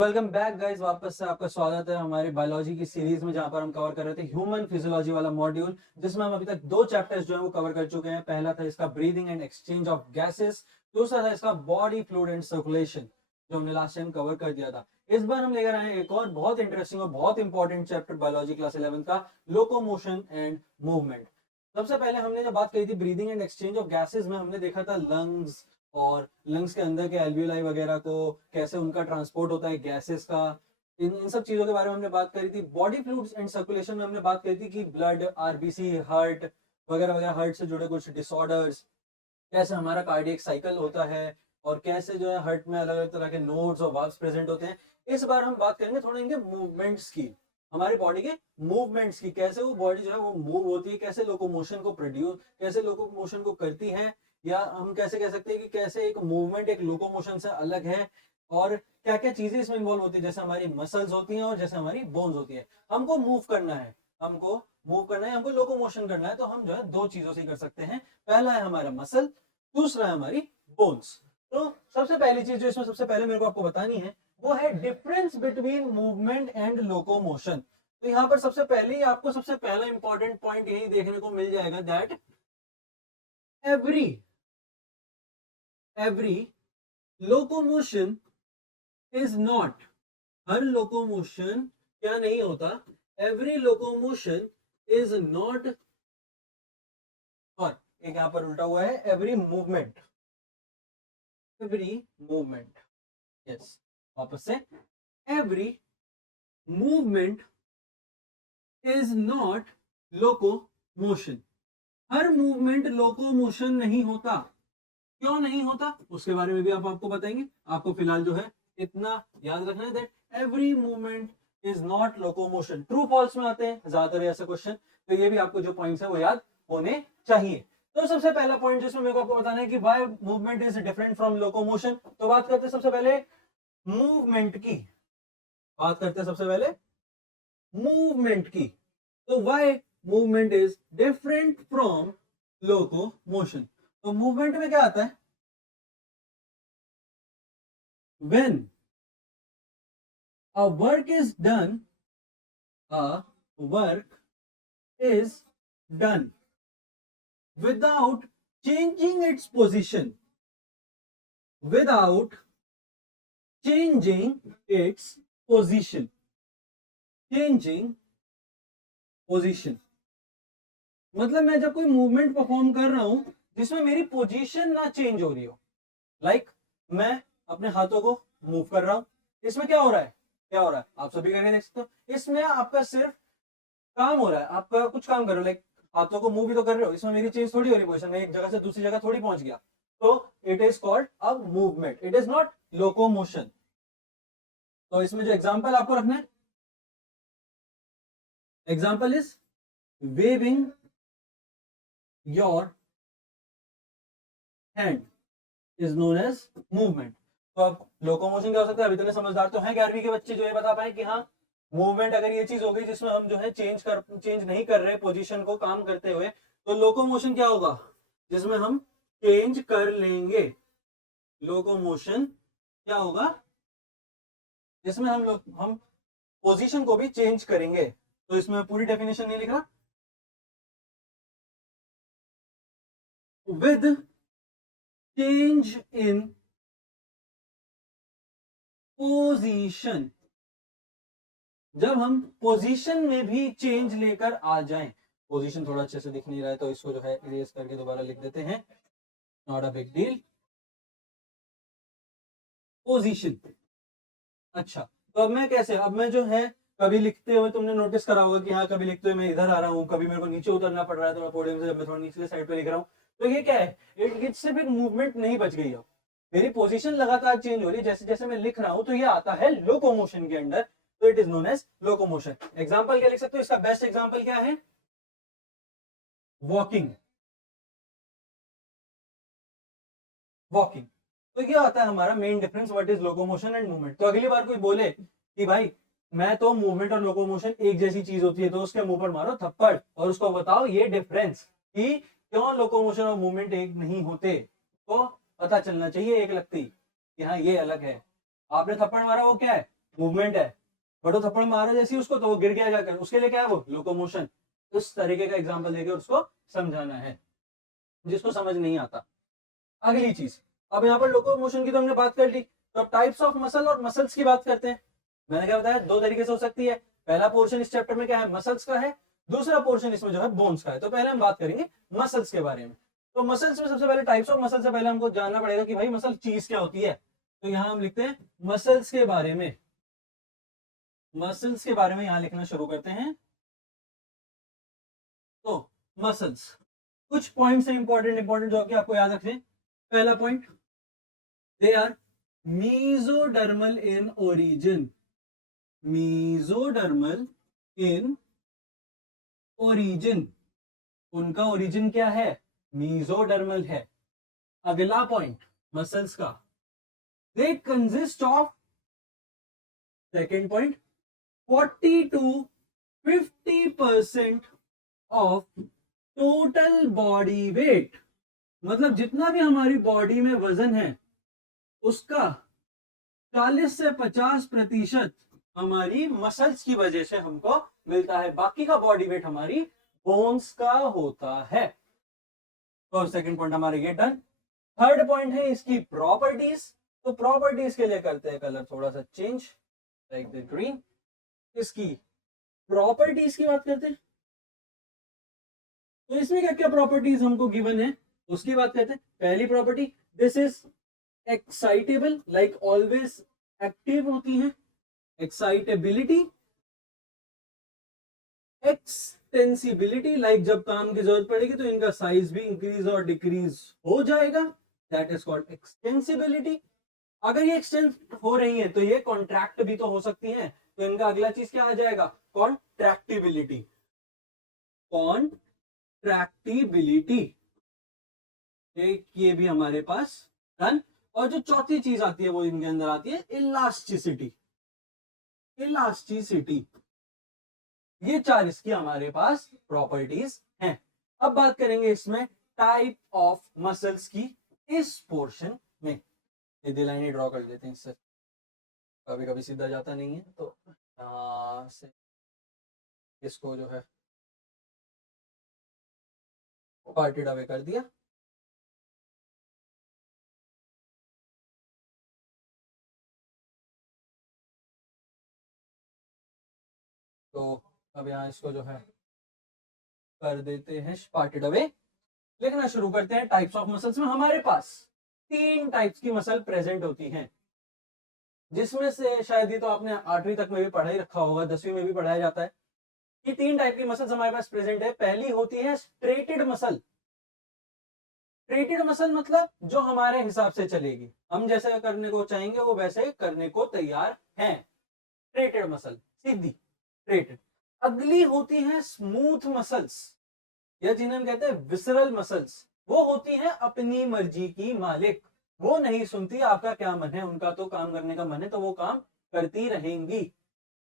Welcome back guys, वापस से आपका स्वागत है हमारी बायोलॉजी की सीरीज में, जहां पर हम कवर कर रहे थे ह्यूमन फिजियोलॉजी वाला मॉड्यूल, जिसमें हम अभी तक दो चैप्टर्स जो है वो कवर कर चुके हैं। पहला था इसका breathing and exchange of gases, दूसरा था इसका बॉडी फ्लूइड एंड सर्कुलेशन, जो हमने लास्ट टाइम कवर कर दिया था। इस बार हम लेकर आए हैं एक और बहुत इंटरेस्टिंग और बहुत इंपॉर्टेंट चैप्टर बायोलॉजी क्लास 11 का, लोकोमोशन एंड मूवमेंट। सबसे पहले हमने जब बात करी थी breathing and exchange of gases में, हमने देखा था लंग्स और लंग्स के अंदर के एल्वियोलाई वगैरह को कैसे उनका ट्रांसपोर्ट होता है गैसेस का। इन सब चीजों के बारे में हमने बात करी थी। बॉडी फ्लूइड्स एंड सर्कुलेशन में हमने बात करी थी कि ब्लड, आरबीसी, हार्ट वगैरह वगैरह, हार्ट से जुड़े कुछ डिसऑर्डर्स, कैसे हमारा कार्डियक साइकिल होता है और कैसे जो है हार्ट में अलग अलग तरह के नोड्स और वाल्व्स प्रेजेंट होते हैं। इस बार हम बात करेंगे थोड़ा इनके मूवमेंट्स की, हमारी बॉडी के मूवमेंट्स की, कैसे वो बॉडी जो है वो मूव होती है, कैसे लोकोमोशन को प्रोड्यूस, कैसे लोकोमोशन को करती है, या हम कैसे कह सकते हैं कि कैसे एक मूवमेंट एक लोकोमोशन से अलग है, और क्या क्या चीजें इसमें इन्वॉल्व होती है, जैसे हमारी मसल्स होती हैं और जैसे हमारी बोन्स होती है। हमको मूव करना है, हमको लोकोमोशन करना है, तो हम जो है दो चीजों से कर सकते हैं। पहला है हमारा मसल, दूसरा है हमारी बोन्स। तो सबसे पहली चीज जो इसमें सबसे पहले मेरे को आपको बतानी है वो है difference between movement and locomotion. तो यहाँ पर सबसे पहले ही आपको सबसे पहला इंपॉर्टेंट पॉइंट यही देखने को मिल जाएगा, that every locomotion is not, her locomotion क्या नहीं होता, एवरी लोकोमोशन इज नॉट, और एक यहां पर उल्टा हुआ है, एवरी मूवमेंट, यस, वापस से, every movement is not locomotion, her movement locomotion नहीं होता। क्यों नहीं होता उसके बारे में भी आपको बताएंगे। आपको फिलहाल जो है इतना याद रखना है, that every movement is not locomotion. True false में आते हैं ज्यादातर ऐसे क्वेश्चन, तो ये भी आपको जो पॉइंट्स है वो याद होने चाहिए। तो सबसे पहला पॉइंट जिसमें मेरे को आपको बताना है कि why movement is different from locomotion, तो बात करते हैं सबसे पहले मूवमेंट की, सबसे पहले मूवमेंट की। तो why movement is different from locomotion, तो मूवमेंट में क्या आता है, when a work is done, a work is done without changing its position, without changing its position, changing position, मतलब मैं जब कोई मूवमेंट परफॉर्म कर रहा हूं जिसमें मेरी पोजीशन ना चेंज हो रही हो, लाइक मैं अपने हाथों को मूव कर रहा हूं, इसमें क्या हो रहा है, आप सभी करके देख सकते हो। इसमें आपका सिर्फ काम हो रहा है, आपका कुछ काम कर रहे हो, लाइक हाथों को मूव भी तो कर रहे हो, इसमें मेरी चेंज थोड़ी हो रही पोजीशन, मैं एक जगह से दूसरी जगह थोड़ी पहुंच गया। तो it is called a movement, it is not locomotion. तो इसमें जो एग्जाम्पल आपको रखना है, example is waving your hand is known as movement. तो अब लोकोमोशन क्या हो सकता है, अभी इतने समझदार तो हैं 11वीं के बच्चे जो ये बता पाए कि हाँ मूवमेंट अगर ये चीज हो गई जिसमें हम जो है चेंज नहीं कर रहे पोजीशन को काम करते हुए, तो लोकोमोशन क्या होगा, जिसमें हम चेंज कर लेंगे। लोकोमोशन क्या होगा, जिसमें हम पोजीशन को भी चेंज करेंगे। तो इसमें पूरी डेफिनेशन नहीं लिख रहा, विद चेंज इन पोजीशन, जब हम पोजीशन में भी चेंज लेकर आ जाएं। पोजीशन थोड़ा अच्छे से दिख नहीं रहा है तो इसको जो है इरेज करके दोबारा लिख देते हैं, not a big deal. Position, अच्छा, तो अब मैं कैसे, अब मैं जो है कभी लिखते हुए तुमने नोटिस करा होगा कि हाँ कभी लिखते हुए मैं इधर आ रहा हूँ, कभी मेरे को नीचे उतरना पड़ रहा है थोड़ा पोडियम से, जब मैं थोड़ा नीचे साइड पे लिख रहा हूँ, तो ये क्या है, इट सिर्फ एक मूवमेंट नहीं बच गई, अब मेरी पोजीशन लगातार चेंज हो रही है जैसे जैसे मैं लिख रहा हूं, तो ये आता है लोकोमोशन के अंडर, तो it is known as locomotion. Example क्या लिख सकते हो, इसका बेस्ट एग्जाम्पल क्या है, वॉकिंग, वॉकिंग। तो ये आता है हमारा main difference, what is locomotion and movement. तो अगली बार कोई बोले कि भाई मैं तो मूवमेंट और लोकोमोशन एक जैसी चीज होती है, तो उसके मुंह पर मारो थप्पड़ और उसको बताओ ये डिफरेंस कि क्यों लोकोमोशन और मूवमेंट एक नहीं होते, तो पता चलना चाहिए एक लगती कि हाँ ये अलग है। आपने थप्पड़ मारा वो क्या है, मूवमेंट है, बट वो थप्पड़ मारा जैसे ही उसको तो वो गिर गया जाकर, उसके लिए क्या है वो लोकोमोशन। उस तरीके का एग्जाम्पल देकर उसको समझाना है जिसको समझ नहीं आता। अगली चीज, अब यहाँ पर लोकोमोशन की तो हमने बात कर ली, तो टाइप्स ऑफ मसल और मसल्स की बात करते हैं। मैंने क्या बताया, दो तरीके से हो सकती है। पहला पोर्शन इस चैप्टर में क्या है, मसल्स का है, दूसरा पोर्शन इसमें जो है बोन्स का है। तो पहले हम बात करेंगे मसल्स के बारे में। तो मसल्स में सबसे पहले टाइप्स ऑफ मसल से पहले हमको जानना पड़ेगा कि भाई मसल चीज क्या होती है। तो यहाँ हम लिखते हैं मसल्स के बारे में, मसल्स के बारे में यहाँ लिखना शुरू करते हैं। तो मसल्स, कुछ पॉइंट्स हैं इंपॉर्टेंट इंपॉर्टेंट जो कि आपको याद रखने। पहला point, they are mesodermal in origin, mesodermal in origin, उनका ओरिजिन क्या है, मीजोडर्मल है। अगला पॉइंट मसल्स का, they consist of, second point, 40 to 50% of total body weight, मतलब जितना भी हमारी बॉडी में वजन है उसका 40 से 50% हमारी मसल्स की वजह से हमको मिलता है, बाकी का बॉडी वेट हमारी बोन्स का होता है। तो सेकंड पॉइंट हमारे ये डन। थर्ड पॉइंट है इसकी प्रॉपर्टीज। तो प्रॉपर्टीज के लिए करते हैं कलर थोड़ा सा चेंज, लाइक द ग्रीन। इसकी प्रॉपर्टीज की बात करते हैं, तो इसमें क्या क्या प्रॉपर्टीज हमको गिवन है उसकी बात करते हैं। पहली property, this is excitable, like always active होती है, एक्साइटेबिलिटी, एक्सटेंसिबिलिटी, लाइक जब काम की जरूरत पड़ेगी तो इनका साइज भी इंक्रीज और डिक्रीज हो जाएगा, दैट इज कॉल्ड एक्सटेंसिबिलिटी। अगर ये एक्सटेंड हो रही है तो ये कॉन्ट्रैक्ट भी तो हो सकती है, तो इनका अगला चीज क्या आ जाएगा, कॉन्ट्रैक्टिबिलिटी, कॉन्ट्रैक्टिबिलिटी, ये भी हमारे पास डन। और जो चौथी चीज आती है वो इनके अंदर आती है इलास्टिसिटी, इलास्टिसिटी। ये चार इसकी हमारे पास प्रॉपर्टीज हैं। अब बात करेंगे इसमें टाइप ऑफ मसल्स की इस पोर्शन में। सीधी लाइन ड्रॉ कर देते हैं इससे, कभी कभी सीधा जाता नहीं है, तो से इसको जो है पार्टेड अवे कर दिया। तो अब यहाँ इसको जो है कर देते हैं पार्टेड अवे। लिखना शुरू करते हैं। टाइप्स ऑफ मसल्स में हमारे पास 3 टाइप्स की मसल प्रेजेंट होती हैं, जिसमें से शायद ये तो आपने 8वीं तक में भी पढ़ा ही रखा होगा, 10वीं में भी पढ़ाया जाता है कि 3 टाइप की मसल्स हमारे पास प्रेजेंट है। पहली होती है स्ट्रेटेड मसल। स्ट्रेटेड मसल मतलब जो हमारे हिसाब से चलेगी, हम जैसे करने को चाहेंगे वो वैसे करने को तैयार हैं, स्ट्रेटेड मसल, सीधी स्ट्रेटेड। अगली होती है स्मूथ मसल्स, या जिन्हें हम कहते हैं विसरल मसल्स। वो होती है अपनी मर्जी की मालिक, वो नहीं सुनती आपका क्या मन है, उनका तो काम करने का मन है तो वो काम करती रहेंगी।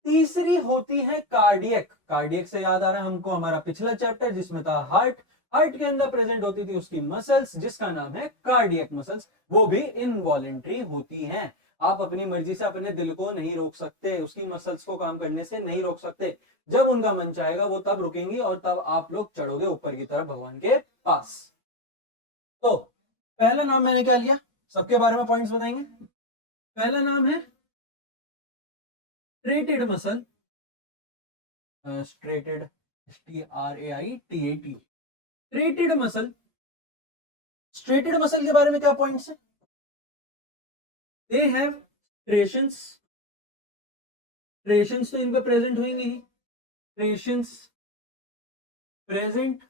तीसरी होती है कार्डियक। कार्डियक से याद आ रहा है हमको हमारा पिछला चैप्टर जिसमें था हार्ट। हार्ट के अंदर प्रेजेंट होती थी उसकी मसल्स जिसका नाम है कार्डियक मसल्स, वो भी इनवॉलेंट्री होती हैं। आप अपनी मर्जी से अपने दिल को नहीं रोक सकते, उसकी मसल्स को काम करने से नहीं रोक सकते। जब उनका मन चाहेगा वो तब रुकेंगी और तब आप लोग चढ़ोगे ऊपर की तरफ भगवान के पास। तो पहला नाम मैंने क्या लिया, सबके बारे में पॉइंट्स बताएंगे। पहला नाम है striated muscle, striated, STRAITAT, striated muscle. Striated muscle के बारे में क्या पॉइंट्स है, दे हैव ट्रेशंस, ट्रेशंस तो इनका प्रेजेंट होंगे ही, ट्रेशंस प्रेजेंट।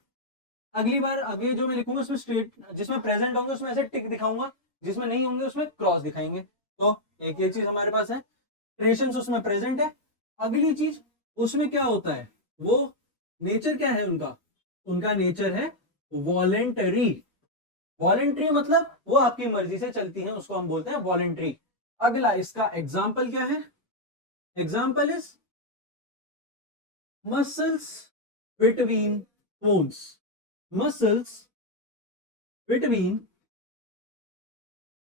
अगली बार आगे जो मैं लिखूंगा उसमें स्ट्रेट, जिसमें प्रेजेंट होंगे उसमें ऐसे टिक दिखाऊंगा, जिसमें नहीं होंगे उसमें क्रॉस दिखाएंगे। तो एक ये चीज हमारे पास है, ट्रेशंस उसमें प्रेजेंट है। अगली चीज उसमें क्या होता है, वो नेचर क्या है उनका, उनका नेचर है वॉलेंटरी। वॉलेंट्री मतलब वो आपकी मर्जी से चलती हैं, उसको हम बोलते हैं वॉलेंट्री। अगला इसका एग्जाम्पल क्या है, example is muscles between bones, muscles between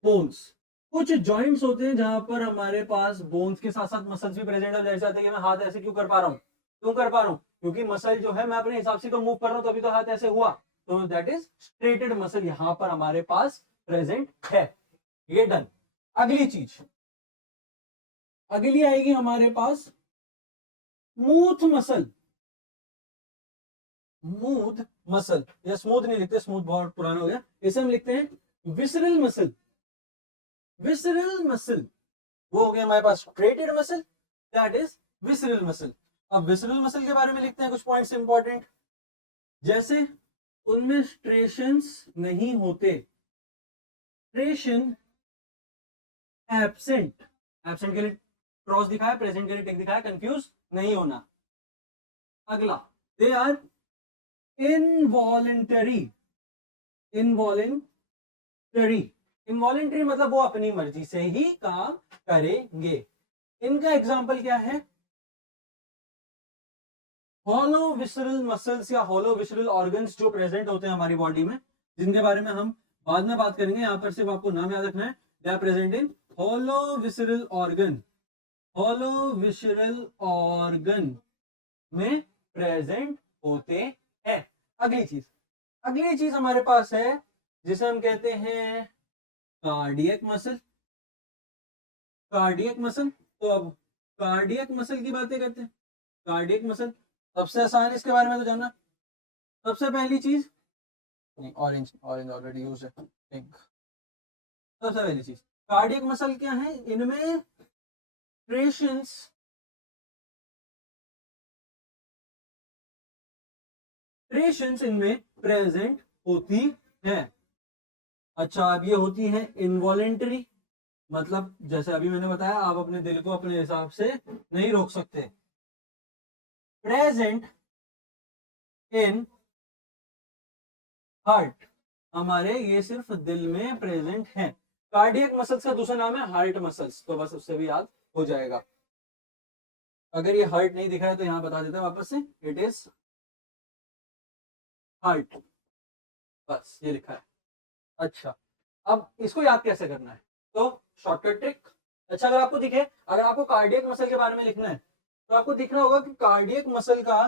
bones. कुछ जॉइंट्स होते हैं जहां पर हमारे पास बोन्स के साथ साथ मसल्स भी प्रेजेंट है। जैसे आते हैं कि मैं हाथ ऐसे क्यों कर पा रहा हूँ, क्यों कर पा रहा हूँ, क्योंकि मसल जो है मैं अपने हिसाब से तो मूव कर रहा हूँ, तभी तो हाथ ऐसे हुआ। तो दैट इज स्ट्रेटेड मसल यहाँ पर हमारे पास प्रेजेंट है। ये डन। अगली चीज, अगली आएगी हमारे पास स्मूथ मसल। स्मूथ मसल, या स्मूथ नहीं लिखते, स्मूथ बहुत पुराना हो गया, इसे हम लिखते हैं विसरल मसल। विसरल मसल वो हो गया हमारे पास striated muscle, that is visceral muscle. अब विसरल मसल के बारे में लिखते हैं कुछ पॉइंट्स इंपॉर्टेंट, जैसे उनमें स्ट्रेशंस नहीं होते, स्ट्रेशन एब्सेंट, एब्सेंट के लिए क्रॉस दिखाया, प्रेजेंट के लिए टिक दिखाया, कंफ्यूज नहीं होना। अगला, they are involuntary. Involuntary, involuntary मतलब वो अपनी मर्जी से ही काम करेंगे। इनका एग्जाम्पल क्या है, हॉलो विसरल मसल्स या हॉलो विसरल ऑर्गन्स जो प्रेजेंट होते हैं हमारी बॉडी में, जिनके बारे में हम बाद में बात करेंगे, यहां पर सिर्फ आपको नाम याद रखना है। They are present in hollow visceral organ, hollow visceral organ में प्रेजेंट होते हैं। अगली चीज, अगली चीज हमारे पास है जिसे हम कहते हैं कार्डियक मसल। कार्डियक मसल, तो अब कार्डियक मसल की बातें करते हैं। कार्डियक मसल सबसे आसान, इसके बारे में तो जानना। सबसे पहली चीज, नहीं ऑरेंज, ऑरेंज ऑलरेडी यूज है, पिंक। सबसे पहली चीज, कार्डियक मसल क्या है, इनमें स्ट्रेशंस, स्ट्रेशंस इनमें प्रेजेंट होती है। अच्छा, अब ये होती है इनवॉलेंटरी, मतलब जैसे अभी मैंने बताया, आप अपने दिल को अपने हिसाब से नहीं रोक सकते। प्रेजेंट इन हार्ट, हमारे ये सिर्फ दिल में प्रेजेंट है। कार्डियक मसल्स का दूसरा नाम है हार्ट मसल्स, तो बस उससे भी याद हो जाएगा। अगर ये हार्ट नहीं दिख रहा है तो यहां बता देता है वापस से, इट इज हार्ट, बस ये लिखा है। अच्छा, अब इसको याद कैसे करना है, तो शॉर्टकट ट्रिक। अच्छा, अगर आपको दिखे, अगर आपको कार्डियक मसल के बारे में लिखना है, तो आपको दिखना होगा कि कार्डियक मसल का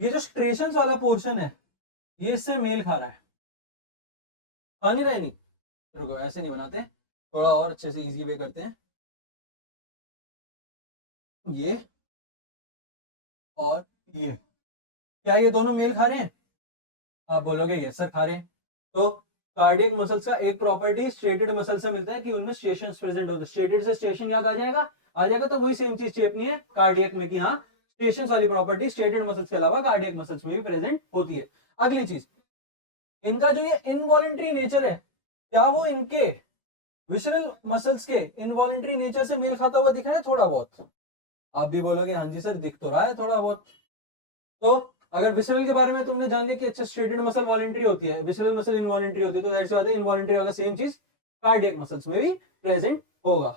ये जो स्ट्रेशंस वाला पोर्शन है, ये इससे मेल खा रहा है। खा नहीं रहा है, नहीं, रुको ऐसे नहीं बनाते, थोड़ा और अच्छे से इजी वे करते हैं। ये और ये, क्या ये दोनों मेल खा रहे हैं? आप बोलोगे यस सर खा रहे हैं। तो कार्डियक मसल्स का एक प्रॉपर्टी स्ट्रेटेड मसल से मिलता है कि उनमें स्टेशन प्रेजेंट होते हैं। स्ट्रेटेड से स्टेशन याद आ जाएगा, तो वही सेम चीज चेपनी है कार्डियक में कि हाँ, स्टेशन वाली प्रॉपर्टी स्ट्रेटेड मसल्स के अलावा कार्डियक मसल्स में भी प्रेजेंट होती है। अगली चीज, इनका जो ये इनवॉलेंट्री नेचर है, क्या वो इनके विसरल मसल्स के इनवॉलेंट्री नेचर से मेल खाता हुआ दिख रहा है थोड़ा बहुत? आप भी बोलोगे हाँ जी सर दिख तो रहा है थोड़ा बहुत। तो अगर विसरल के बारे में तुमने जान लिया कि अच्छा स्ट्रेटेड मसल वॉलेंट्री होती है, विसरल मसल इनवॉलेंट्री होती है, तो ऐसी बात है इनवॉलेंट्री वाला सेम चीज कार्डियक मसल्स में भी प्रेजेंट होगा।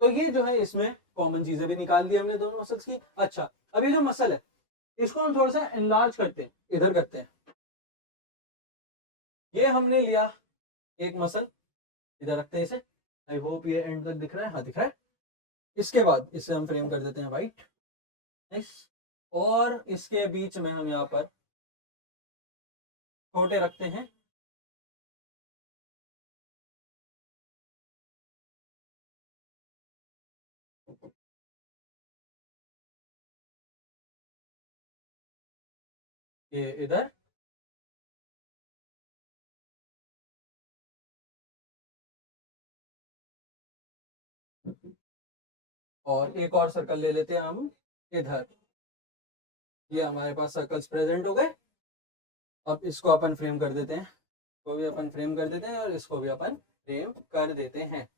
तो ये जो है इसमें कॉमन चीजें भी निकाल दी हमने दोनों मसल्स की। अच्छा, अब ये जो मसल है इसको हम थोड़ा सा एनलार्ज करते हैं, इधर करते हैं। ये हमने लिया एक मसल, इधर रखते हैं इसे। आई होप ये एंड तक दिख रहा है, हाँ दिख रहा है। इसके बाद इसे हम फ्रेम कर देते हैं वाइट, नाइस। और इसके बीच में हम यहाँ पर छोटे रखते हैं ये इधर, और एक और सर्कल ले लेते हैं हम इधर। ये हमारे पास सर्कल्स प्रेजेंट हो गए। अब इसको अपन फ्रेम कर देते हैं, इसको भी अपन फ्रेम कर देते हैं, और इसको भी अपन फ्रेम कर देते हैं।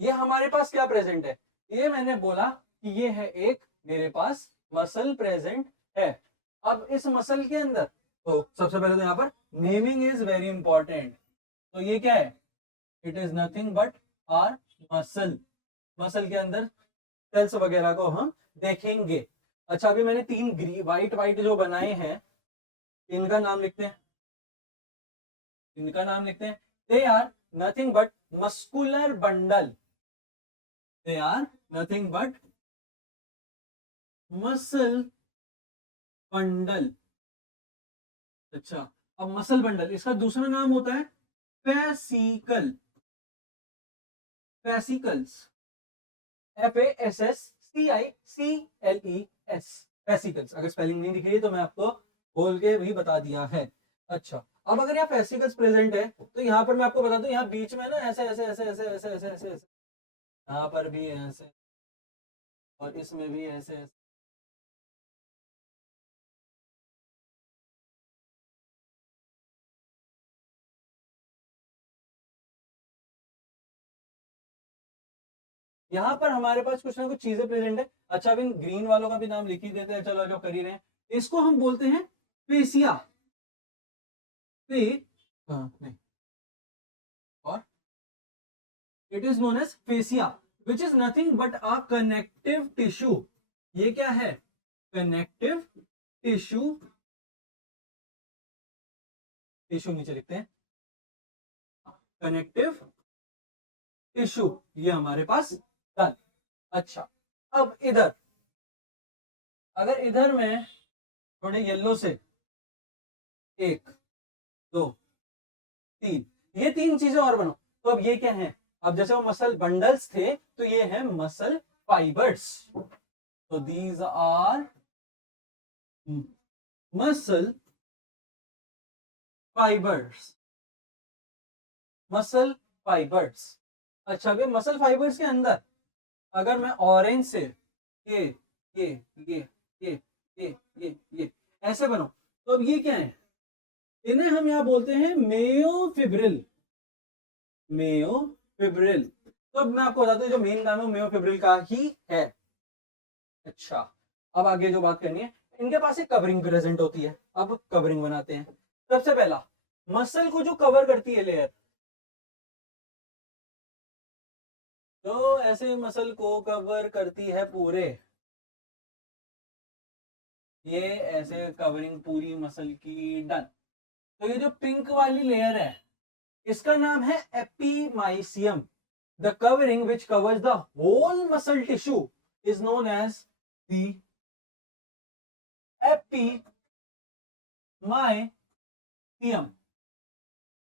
ये हमारे पास क्या प्रेजेंट है, ये मैंने बोला कि ये है एक मेरे पास मसल प्रेजेंट है। अब इस मसल के अंदर, तो सबसे पहले तो यहाँ पर नेमिंग इज वेरी इंपॉर्टेंट। तो ये क्या है, it is nothing but are muscle. Muscle के अंदर सेल्स वगैरह को हम देखेंगे। अच्छा, अभी मैंने तीन व्हाइट व्हाइट जो बनाए हैं, इनका नाम लिखते हैं, इनका नाम लिखते हैं। They are nothing but muscular bundle, they are nothing but muscle bundle. अच्छा, अब मसल बंडल, इसका दूसरा नाम होता है फेसिकल, फेसिकल्स, FASSCICLES, फेसिकल्स। अगर स्पेलिंग नहीं दिख रही है तो मैं आपको बोल के भी बता दिया है। अच्छा, अब अगर यहाँ फेसिकल्स प्रेजेंट है तो यहाँ पर मैं आपको बता दूं, यहाँ बीच में ना ऐसे ऐसे ऐसे ऐसे ऐसे ऐसे ऐसे ऐसे, यहाँ पर भी ऐसे और इसमें भी ऐसे ऐसे। यहाँ पर हमारे पास कुछ ना कुछ चीजें प्रेजेंट है। अच्छा, अब इन ग्रीन वालों का भी नाम लिख ही देते हैं, चलो जो कर ही रहे हैं। इसको हम बोलते हैं फेसिया, फे नहीं, और it is known as fascia, which is nothing but a connective tissue. ये क्या है? कनेक्टिव टिश्यू, टिश्यू नीचे लिखते हैं, कनेक्टिव टिश्यू, ये हमारे पास डन। अच्छा, अब इधर, अगर इधर में थोड़े येलो से, एक, दो, तीन, ये तीन चीजें और बनो, तो अब ये क्या है? अब जैसे वो मसल बंडल्स थे तो ये है मसल फाइबर्स। तो these are muscle fibres, muscle fibres. अच्छा, वे मसल फाइबर्स के अंदर अगर मैं ऑरेंज से ये ये ये ये ये ऐसे बनाऊं, तो अब ये क्या है? इन्हें हम यहां बोलते हैं मेयोफिब्रिल, मेयोफिब्रिल। तो अब मैं आपको बता दूं, जो मेन काम है मेयोफिब्रिल का ही है। अच्छा, अब आगे जो बात करनी है, इनके पास एक कवरिंग प्रेजेंट होती है। अब कवरिंग बनाते हैं। सबसे पहला, मसल को जो कवर करती है लेयर, तो ऐसे मसल को कवर करती है पूरे, ये ऐसे कवरिंग पूरी मसल की डन। तो ये जो पिंक वाली लेयर है, इसका नाम है epimysium. The covering which covers the whole muscle tissue is known as the epimysium,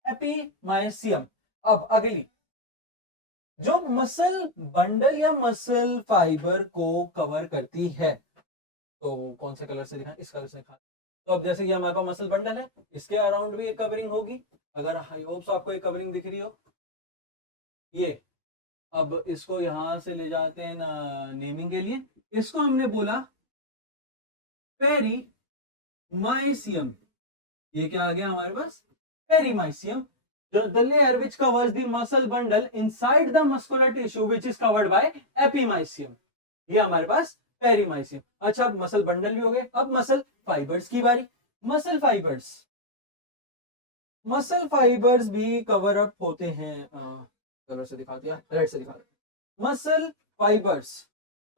epimysium. अब अगली, जो मसल बंडल या मसल फाइबर को कवर करती है, तो कौन से कलर से दिखा? इस कलर से दिखा। तो अब जैसे कि हमारे पास मसल बंडल है, इसके अराउंड भी एक कवरिंग होगी। अगर आई होप आपको एक कवरिंग दिख रही हो, ये, अब इसको यहां से ले जाते हैं ना नेमिंग के लिए, इसको हमने बोला पेरीमाइसियम। ये क्या आ गया हमारे पास? Perimysium, the layer which covers the muscle bundle inside the muscular tissue which is covered by epimysium, ये हमारे पास पेरीमाइसियम। अच्छा, अब मसल बंडल भी हो गए, अब मसल फाइबर्स की बारी। मसल फाइबर्स, मसल फाइबर्स भी कवर अप होते हैं। कलर से दिखा दिया, रेड से दिखा दिया। मसल फाइबर्स,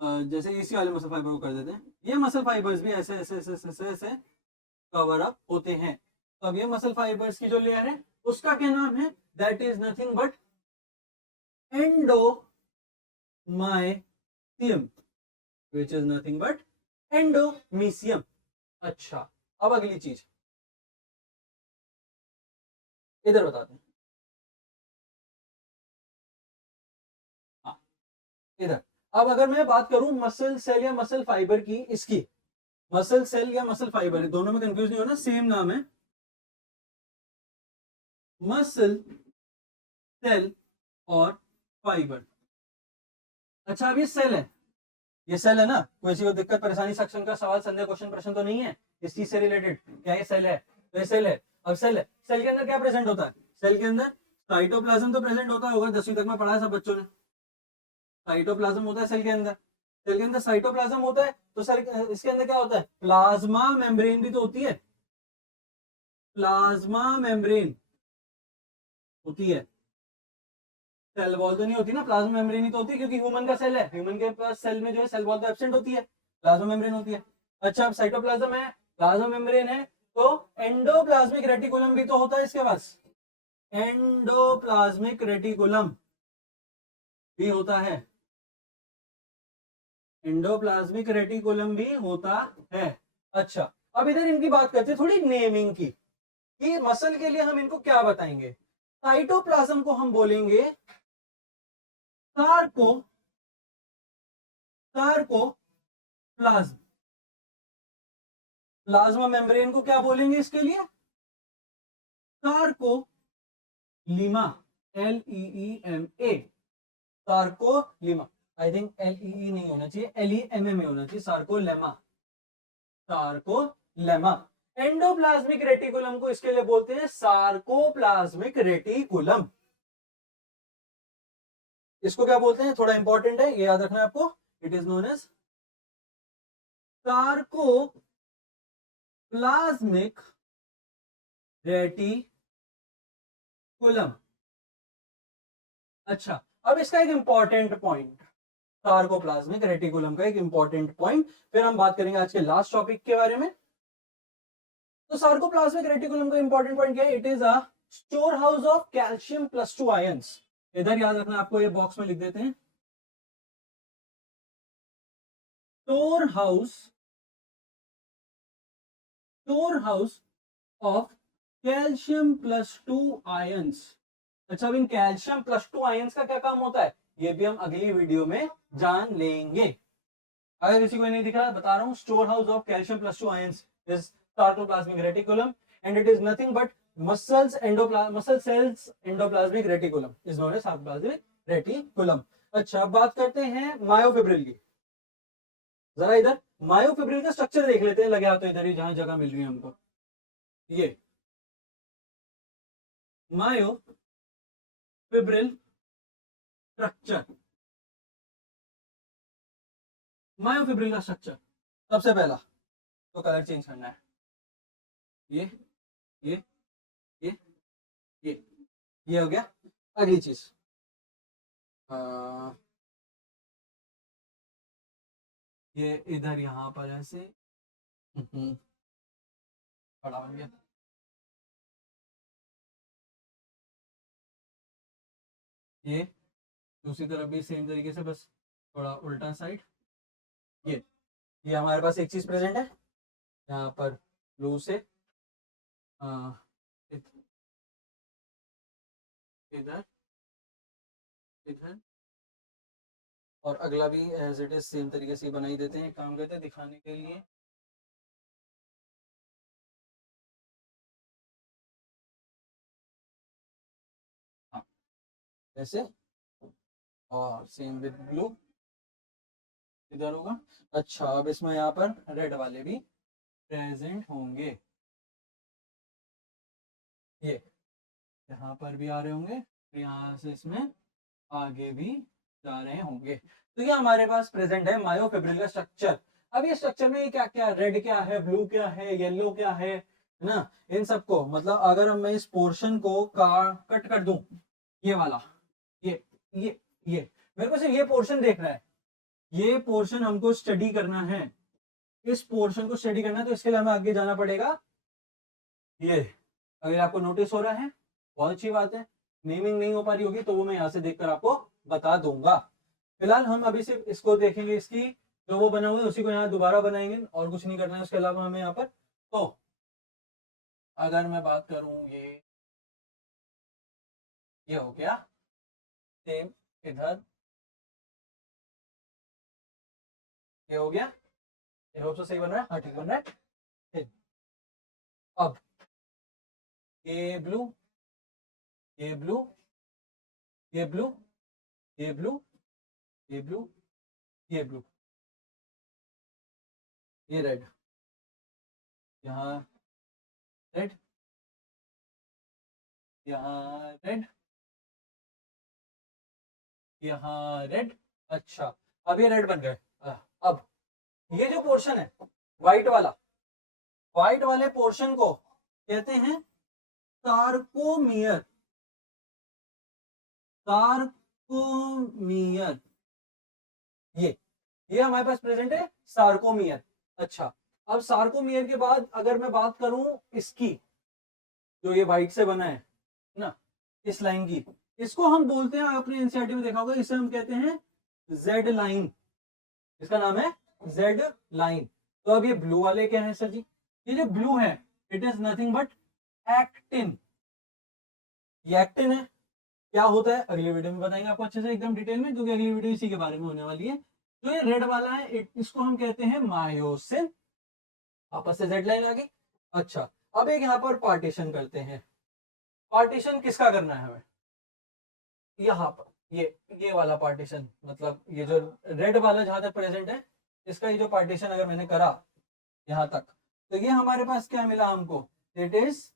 जैसे इसी वाले मसल फाइबर को कर देते हैं, ये मसल फाइबर्स भी ऐसे ऐसे ऐसे ऐसे ऐसे कवर अप होते हैं। तो अब ये मसल फाइबर्स की जो लेयर है, उसका क्या नाम है? That is nothing but endomysium, which is nothing but endomysium. अच्छा, अब अगली चीज इधर बताते हैं। हाँ, इधर, अब अगर मैं बात करूं मसल सेल या मसल फाइबर की, इसकी मसल सेल या मसल फाइबर, दोनों में कंफ्यूज नहीं होना, सेम नाम है, मसल सेल और फाइबर। अच्छा, अब ये सेल है, ये सेल है ना, कोई सी को दिक्कत परेशानी सेक्शन का सवाल संदेह क्वेश्चन प्रश्न तो नहीं है इस चीज से रिलेटेड? क्या ये सेल है? तो ये सेल है। अब सेल है, सेल के अंदर क्या प्रेजेंट होता है? सेल के अंदर साइटोप्लाज्म तो प्रेजेंट होता होगा, 10वीं तक में पढ़ा है सब बच्चों ने। साइटोप्लाज्म होता है सेल के अंदर, सेल के अंदर साइटोप्लाज्म होता है, तो सर इसके अंदर क्या होता है? प्लाज्मा मेम्ब्रेन भी तो होती है, प्लाज्मा मेम्ब्रेन होती है, सेल वॉल तो नहीं होती ना, प्लाज्मा मेम्ब्रेन ही तो होती है, क्योंकि ह्यूमन का सेल है, ह्यूमन के पास सेल में जो है सेल वॉल तो एब्सेंट होती है, प्लाज्मा मेम्ब्रेन होती है। अच्छा, अब साइटोप्लाज्म है, प्लाज्मा मेम्ब्रेन है, तो एंडोप्लाज्मिक रेटिकुलम भी तो होता है इसके पास, एंडोप्लाज्मिक रेटिकुलम भी होता है, एंडोप्लाज्मिक रेटिकुलम भी होता है। अच्छा, अब इधर इनकी बात करते हैं थोड़ी नेमिंग की, कि मसल के लिए हम इनको क्या बताएंगे। साइटोप्लाज्म को हम बोलेंगे सार्को, सार्कोप्लाज्म। प्लाज्मा मेम्ब्रेन को क्या बोलेंगे इसके लिए, सार्कोलीमा, LEEMA, सार्कोलीमा। आई थिंक LEE नहीं होना चाहिए, LEMMA होना चाहिए, सार्कोलेमा, सार्कोलेमा। एंडोप्लाज्मिक रेटिकुलम को इसके लिए बोलते हैं सार्कोप्लाज्मिक रेटिकुलम। इसको क्या बोलते हैं, थोड़ा इंपॉर्टेंट है, ये याद रखना है आपको। It is known as sarcoplasmic reticulum. अच्छा, अब इसका एक इंपॉर्टेंट पॉइंट, सार्कोप्लाज्मिक रेटिकुलम का एक इंपॉर्टेंट पॉइंट, फिर हम बात करेंगे आज के लास्ट टॉपिक के बारे में। तो सार्कोप्लाज्मिक रेटिकुलम का इंपॉर्टेंट पॉइंट क्या है, it is a store house of calcium +2 ions. इधर याद रखना आपको, ये बॉक्स में लिख देते हैं, store house of calcium +2 ions. अच्छा, अब इन कैल्शियम +2 आयंस का क्या काम होता है, ये भी हम अगली वीडियो में जान लेंगे। अगर किसी को नहीं दिख रहा, बता रहा हूं, store house of calcium +2 ions is sarcoplasmic reticulum and it is nothing but muscle cells endoplasmic reticulum is known as sarcoplasmic reticulum. अच्छा, अब बात करते हैं मायोफिब्रिल की। जरा इधर मायोफिब्रिल का स्ट्रक्चर देख लेते हैं, लगे हाथ तो इधर ही जहां जगह मिल रही है हमको। ये मायोफिब्रिल स्ट्रक्चर, मायोफिब्रिल का स्ट्रक्चर, सबसे पहला तो कलर चेंज करना है, ये ये ये ये ये हो गया। अगली चीज, ये इधर यहाँ पर ऐसे बड़ा बन गया। ये दूसरी तरफ भी सेम तरीके से, बस थोड़ा उल्टा साइड। ये हमारे पास एक चीज प्रेजेंट है यहाँ पर, ब्लू से इधर इधर, और अगला भी एज इट इज सेम तरीके से बनाई देते हैं, काम करते हैं दिखाने के लिए। हाँ, ऐसे, और सेम विद ब्लू इधर होगा। अच्छा, अब इसमें यहाँ पर रेड वाले भी प्रेजेंट होंगे, ये यहाँ पर भी आ रहे होंगे, यहाँ से इसमें आगे भी जा रहे होंगे। तो ये हमारे पास प्रेजेंट है मायोफिब्रिल का स्ट्रक्चर। अब ये स्ट्रक्चर में क्या क्या, रेड क्या है, ब्लू क्या है, येलो क्या है ना, इन सबको, मतलब अगर मैं इस पोर्शन को कट कर दूं, ये वाला, ये ये मेरे को सिर्फ ये पोर्शन देखना है, ये पोर्शन हमको स्टडी करना है, इस पोर्शन को स्टडी करना है, तो इसके लिए हमें आगे जाना पड़ेगा। ये अगर आपको नोटिस हो रहा है, बहुत अच्छी बात है। नेमिंग नहीं हो पा रही होगी तो वो मैं यहाँ से देखकर आपको बता दूंगा। फिलहाल हम अभी सिर्फ इसको देखेंगे, इसकी जो वो बना हुआ है उसी को यहाँ दोबारा बनाएंगे, और कुछ नहीं करना है उसके अलावा हमें यहाँ पर। तो अगर मैं बात करूं, ये हो गया सेम, इधर ये हो गया, ये होप सो सही बन रहा है, हाँ ठीक बन रहा है। अब ये ब्लू, ये ब्लू, ये ब्लू, ये ब्लू, ये ब्लू, ये ब्लू, ये रेड, यहाँ रेड, यहाँ रेड, यहाँ रेड। अच्छा, अब ये रेड बन गए। अब ये जो पोर्शन है व्हाइट वाला, व्हाइट वाले पोर्शन को कहते हैं सार्कोमियर, सार्कोमियर। ये हमारे पास प्रेजेंट है सार्कोमियर। अच्छा, अब सार्कोमियर के बाद अगर मैं बात करूं इसकी, जो ये व्हाइट से बना है ना, इस लाइन की, इसको हम बोलते हैं, आपने एनसीईआरटी में देखा होगा, इसे हम कहते हैं जेड लाइन। इसका नाम है जेड लाइन। तो अब ये ब्लू वाले क्या है सर जी? ये जो ब्लू है it is nothing but actin. ये एक्टिन है। क्या होता है अगली वीडियो में बताएंगे आपको अच्छे से एकदम डिटेल में, क्योंकि अगली वीडियो इसी के बारे में होने वाली है। जो ये रेड वाला है इसको हम कहते हैं मायोसिन। आपस से जेड लाइन आ गई। अच्छा, अब एक यहाँ पर पार्टीशन करते हैं। पार्टीशन किसका करना है हमें? यहाँ पर ये वाला पार्टीशन, मतलब ये जो रेड वाला जहां तक प्रेजेंट है, इसका ये जो पार्टीशन अगर मैंने करा यहां तक, तो ये हमारे पास क्या मिला हमको? It is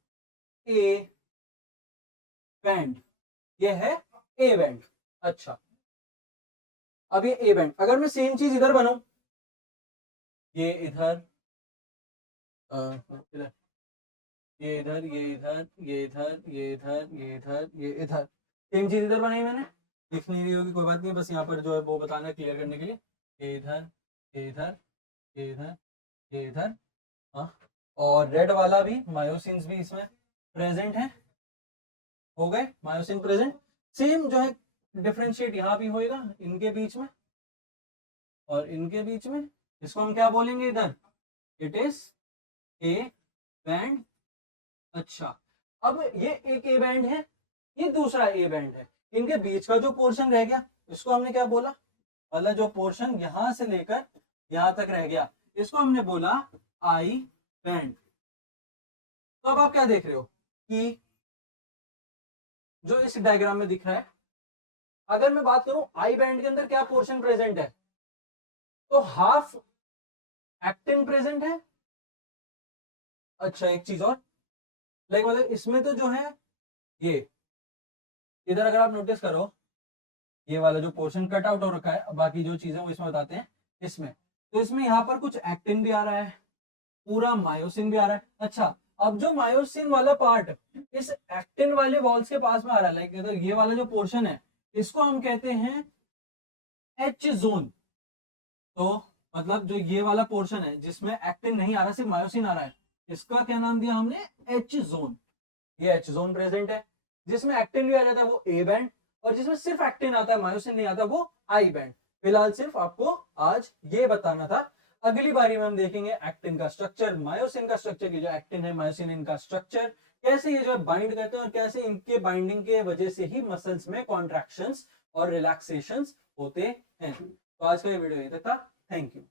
A band. ये है ए बैंड। अच्छा, अब ये ए बैंड, अगर मैं सेम चीज इधर बनाऊं, ये इधर इधर, ये इधर, ये इधर, ये इधर, ये इधर, ये इधर, ये इधर, सेम चीज इधर बनाई मैंने, दिख नहीं रही होगी, कोई बात नहीं, बस यहाँ पर जो है वो बताना क्लियर करने के लिए। ये इधर, ये इधर, ये इधर, ये इधर, हाँ। और रेड वाला भी, मायोसिन्स भी इसमें प्रेजेंट है। हो गए मायोसिन प्रेजेंट। सेम जो है डिफरेंशिएट यहाँ भी होएगा इनके बीच में और इनके बीच में। इसको हम क्या बोलेंगे इधर? It is A band. अच्छा, अब ये एक ए बैंड है, ये दूसरा ए बैंड है, इनके बीच का जो पोर्शन रह गया इसको हमने क्या बोला? मतलब जो पोर्शन यहां से लेकर यहां तक रह गया इसको हमने बोला आई बैंड। तो अब आप क्या देख रहे हो कि जो इस डायग्राम में दिख रहा है, अगर मैं बात करूं आई बैंड के अंदर क्या पोर्शन प्रेजेंट है, तो हाफ एक्टिन प्रेजेंट है। अच्छा, एक चीज और, लाइक मतलब इसमें तो जो है ये इधर अगर आप नोटिस करो, ये वाला जो पोर्शन कट आउट हो रखा है, बाकी जो चीजें वो इसमें बताते हैं इसमें, तो इसमें यहाँ पर कुछ एक्टिन भी आ रहा है, पूरा मायोसिन भी आ रहा है। अच्छा, अब जो मायोसिन वाला पार्ट इस एक्टिन वाले वॉल्स के पास में आ रहा है, लाइक इधर ये वाला जो पोर्शन है, इसको हम कहते हैं एच जोन। तो मतलब जो ये वाला पोर्शन है जिसमें एक्टिन नहीं आ रहा, सिर्फ मायोसिन आ रहा है, इसका क्या नाम दिया हमने? H zone. ये एच जोन प्रेजेंट है। जिसमें एक्टिन भी आ जाता है वो ए बैंड, और जिसमें सिर्फ एक्टिन आता है मायोसिन नहीं आता वो आई बैंड। फिलहाल सिर्फ आपको आज ये बताना था। अगली बारी में हम देखेंगे एक्टिन का स्ट्रक्चर, मायोसिन का स्ट्रक्चर, ये जो एक्टिन है मायोसिन इनका स्ट्रक्चर, कैसे ये जो बाइंड करते हैं और कैसे इनके बाइंडिंग के वजह से ही मसल्स में कॉन्ट्रैक्शंस और रिलैक्सेशंस होते हैं। तो आज का ये वीडियो यहीं तक था। Thank you.